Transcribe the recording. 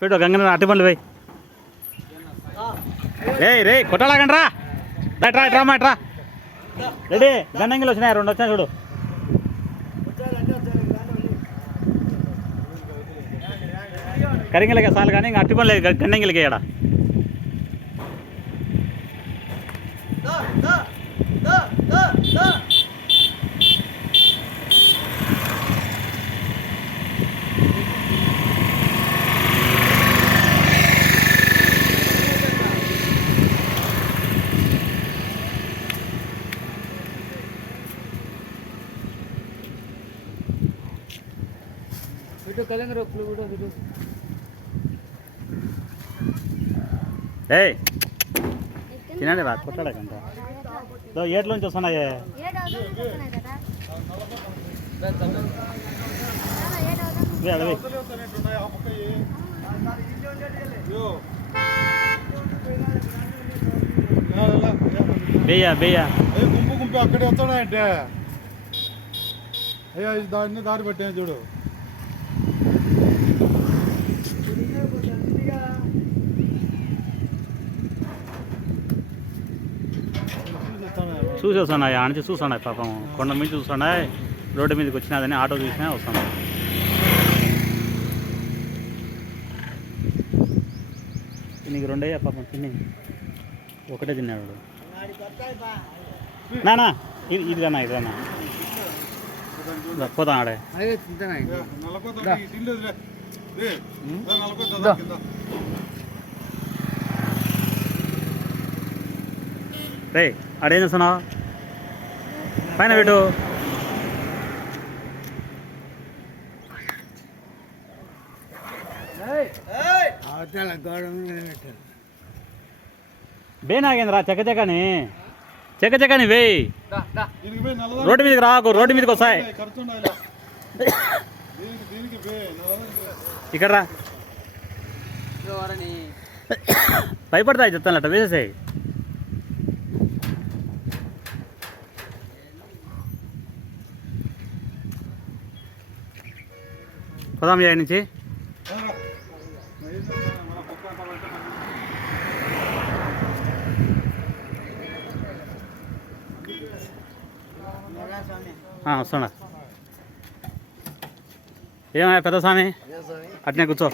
పెట్టు గంగన అట్టి పండ్లు పోయి రే కొట్టాలాగండి రా రా రా రెడీ గన్నంగిలు వచ్చినాయి 2 వచ్చాయి చూడు కరింగిలకే చాలు కానీ ఇంకా అట్టి పండ్లు గన్నంగిలకి ఇక్కడ తినండి రా కొట్టాడకంట ఏట్లోంచి వస్తున్నాయే బేయ్యా గుంపు అక్కడే వస్తాడంటే అయ్యా దాన్ని దారి పట్టే చూడు చూసేస్తున్నాయి ఆనించి చూస్తున్నాయి పాపం కొండ మీద చూస్తున్నాయి రోడ్డు మీదకి వచ్చినదని ఆటో చూసినా వస్తున్నాయి నీకు 2 అయ్యా పాపం తిని ఒకటే తిన్నాడు నానా ఇదిగన్నా పోతాం ఆడే రే ఆడేం చేస్తున్నావు పైన పెట్టు బేనాగేంద్రా చెక్కని వేయి రోడ్డు మీదకి రాకు రోడ్డు మీదకి వస్తాయి ఇక్కడ రా భయపడతాయి చెప్తాను అట్ట వేసేసాయి పోదాం యాడ్ నుంచి వస్తున్నా ఏమయ్యా పెద్ద స్వామి అట్నే కూర్చో